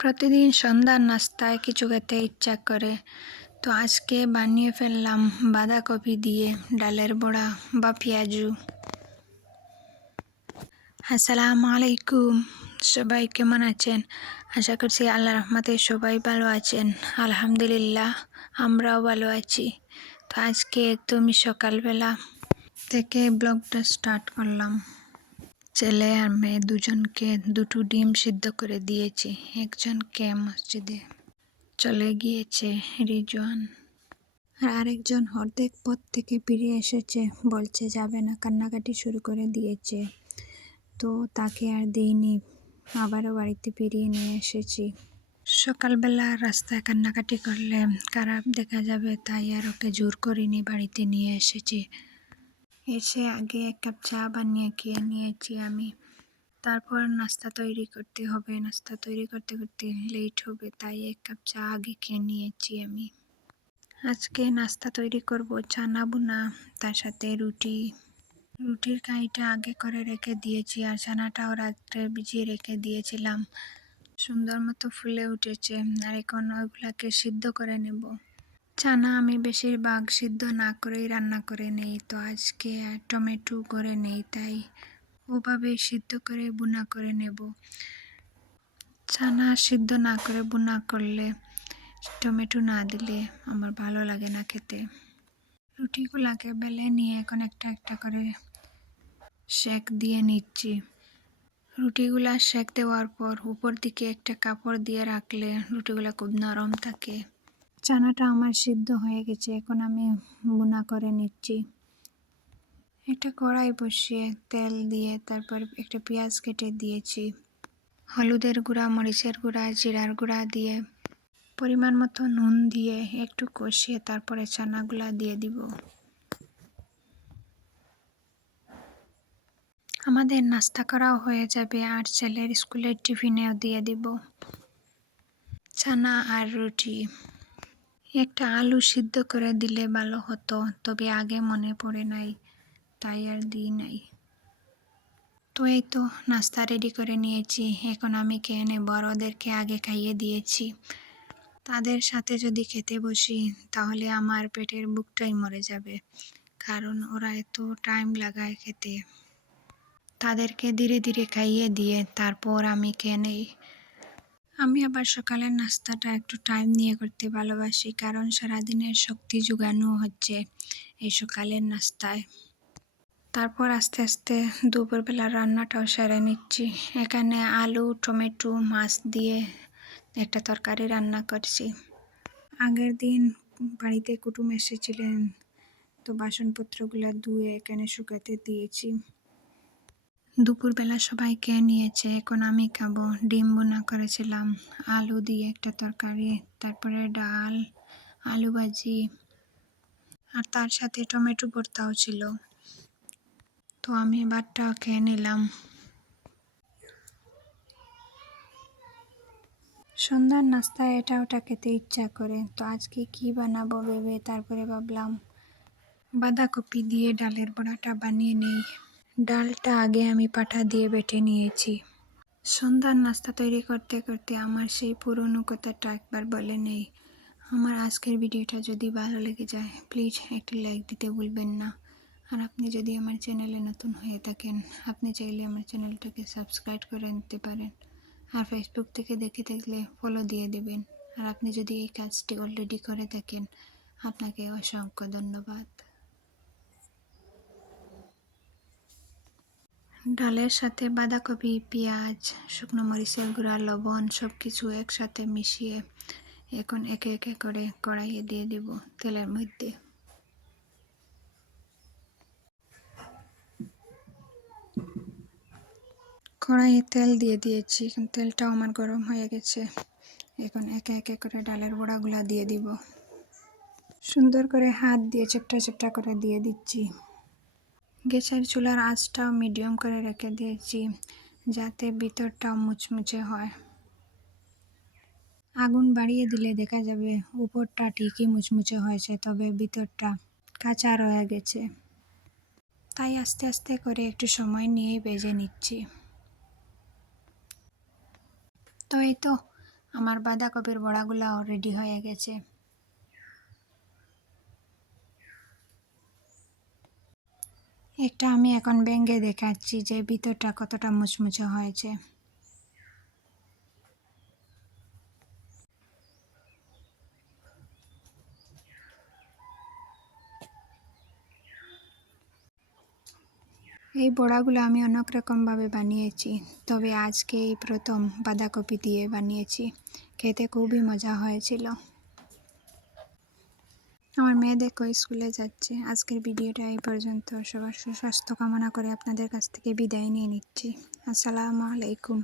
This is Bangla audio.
প্রতিদিন সন্ধ্যার নাস্তায় কিছু খেতে ইচ্ছা করে, তো আজকে বানিয়ে ফেললাম বাঁধাকপি দিয়ে ডালের বড়া বা পেঁয়াজু। আসসালামু আলাইকুম, সবাই কেমন আছেন? আশা করছি আল্লাহর রহমতে সবাই ভালো আছেন। আলহামদুলিল্লাহ, আমরাও ভালো আছি। তো আজকে একদমই সকালবেলা থেকে ব্লগটা স্টার্ট করলাম। ছেলে আর মেয়ে দুজনকে দুটো ডিম সিদ্ধ করে দিয়েছি। একজনকে মসজিদে চলে গিয়েছে রিজওয়ান, আর আরেকজন অর্ধেক পথ থেকে ফিরে এসেছে, বলছে যাবে না, কান্নাকাটি শুরু করে দিয়েছে। তো তাকে আর দিইনি, আবারও বাড়িতে ফিরিয়ে নিয়ে এসেছি। সকালবেলা রাস্তায় কান্নাকাটি করলে খারাপ দেখা যাবে, তাই আর ওকে জোর করিনি, বাড়িতে নিয়ে এসেছি। এসে আগে এক কাপ চা বানিয়ে খেয়ে নিয়েছি আমি। তারপর নাস্তা তৈরি করতে হবে, নাস্তা তৈরি করতে করতে লেট হবে, তাই এক কাপ চা আগে খেয়ে নিয়েছি আমি। আজকে নাস্তা তৈরি করব চানা বুনা, তার সাথে রুটি। রুটির কাইটা আগে করে রেখে দিয়েছি, আর চানাটাও রাত্রে ভিজিয়ে রেখে দিয়েছিলাম। সুন্দর মতো ফুলে উঠেছে, আর এখন ওইগুলাকে সিদ্ধ করে নেব। চানা আমি বেশিরভাগ সিদ্ধ না করেই রান্না করে নেই, তো আজকে টমেটো করে নেই, তাই ওভাবে সিদ্ধ করে বুনা করে নেব। চানা সিদ্ধ না করে বুনা করলে, টমেটো না দিলে আমার ভালো লাগে না খেতে। রুটিগুলাকে বেলে নিয়ে এখন একটা একটা করে সেঁক দিয়ে নিচ্ছি। রুটিগুলা সেঁক দেওয়ার পর উপর দিকে একটা কাপড় দিয়ে রাখলে রুটিগুলা খুব নরম থাকে। চানাটা আমার সিদ্ধ হয়ে গেছে, এখন আমি বুনা করে নিচ্ছি। একটা কড়াই বসিয়ে তেল দিয়ে তারপর একটা পেঁয়াজ কেটে দিয়েছি। হলুদের গুঁড়া, মরিচের গুঁড়া, জিরার গুঁড়া দিয়ে পরিমাণ মতো নুন দিয়ে একটু কষিয়ে তারপরে চানাগুলা দিয়ে দিব। আমাদের নাস্তা করাও হয়ে যাবে, আর ছেলের স্কুলের টিফিনেও দিয়ে দিব চানা আর রুটি। একটা আলু সিদ্ধ করে দিলে ভালো হতো, তবে আগে মনে পড়ে নাই, তাই আর দিই নাই। তো এই তো নাস্তা রেডি করে নিয়েছি, এখন আমি খেয়ে নেব, আর ওদেরকে আগে খাইয়ে দিয়েছি। তাদের সাথে যদি খেতে বসি তাহলে আমার পেটের বুকটাই মরে যাবে, কারণ ওরা এত টাইম লাগায় খেতে। তাদেরকে ধীরে ধীরে খাইয়ে দিয়ে তারপর আমি খেয়ে নেই। আমি আবার সকালের নাস্তাটা একটু টাইম নিয়ে করতে ভালোবাসি, কারণ সারাদিনের শক্তি জোগানো হচ্ছে এই সকালের নাস্তায়। তারপর আস্তে আস্তে দুপুরবেলা রান্নাটাও সেরে নিচ্ছি। এখানে আলু, টমেটো, মাছ দিয়ে একটা তরকারি রান্না করছি। আগের দিন বাড়িতে কুটুম এসেছিলেন, তো বাসনপত্রগুলো ধুয়ে এখানে শুকাতে দিয়েছি। দুপুরবেলা সবাই খেয়ে নিয়েছে, এখন আমি খাবো। ডিম বোনা করেছিলাম, আলু দিয়ে একটা তরকারি, তারপরে ডাল, আলু ভাজি, আর তার সাথে টমেটো ভর্তাও ছিল। তো আমি ভাতটাও খেয়ে নিলাম। সন্ধ্যার নাস্তায় এটা ওটা খেতে ইচ্ছা করে, তো আজকে কি বানাবো ভেবে তারপরে ভাবলাম বাঁধাকপি দিয়ে ডালের বড়াটা বানিয়ে নেই। ডালটা আগে আমি পাটা দিয়ে বেটে নিয়েছি। সন্ধ্যার নাস্তা তৈরি করতে করতে আমার সেই পুরনো কথাটা একবার বলে নেই। আমার আজকের ভিডিওটা যদি ভালো লেগে যায়, প্লিজ একটি লাইক দিতে ভুলবেন না। আর আপনি যদি আমার চ্যানেলে নতুন হয়ে থাকেন, আপনি চাইলে আমার চ্যানেলটাকে সাবস্ক্রাইব করে নিতে পারেন। আর ফেসবুক থেকে দেখে থাকলে ফলো দিয়ে দেবেন। আর আপনি যদি এই কাজটি অলরেডি করে থাকেন, আপনাকে অসংখ্য ধন্যবাদ। ডালের সাথে বাঁধাকপি, পেঁয়াজ, শুকনো মরিচের গুঁড়া, লবণ সব কিছু একসাথে মিশিয়ে এখন একে একে করে কড়াইয়ে দিয়ে দিব তেলের মধ্যে। কড়াইয়ে তেল দিয়ে দিয়েছি, এখন তেলটাও আমার গরম হয়ে গেছে। এখন একে একে করে ডালের বড়াগুলা দিয়ে দিব। সুন্দর করে হাত দিয়ে চ্যাপটা চ্যাপটা করে দিয়ে দিচ্ছি। গ্যাসের চুলার আঁচটাও মিডিয়াম করে রেখে দিয়েছি, যাতে ভিতরটাও মুচমুচে হয়। আগুন বাড়িয়ে দিলে দেখা যাবে উপরটা ঠিকই মুচমুচে হয়েছে, তবে ভিতরটা কাঁচা রয়ে গেছে। তাই আস্তে আস্তে করে একটু সময় নিয়ে ভেজে নিচ্ছি। তো এই তো আমার বাঁধাকপির বড়াগুলাও রেডি হয়ে গেছে। একটা আমি এখন ভেঙে দেখাচ্ছি যে ভিতরটা কতটা মুচমুচে হয়েছে। এই বড়াগুলো আমি অনেক রকমভাবে বানিয়েছি, তবে আজকে এই প্রথম বাঁধাকপি দিয়ে বানিয়েছি। খেতে খুবই মজা হয়েছিল। আমার মেয়ে দেখো স্কুলে যাচ্ছে। আজকের ভিডিওটা এই পর্যন্ত। সবার সুস্বাস্থ্য কামনা করে আপনাদের কাছ থেকে বিদায় নিয়ে নিচ্ছি। আসসালামু আলাইকুম।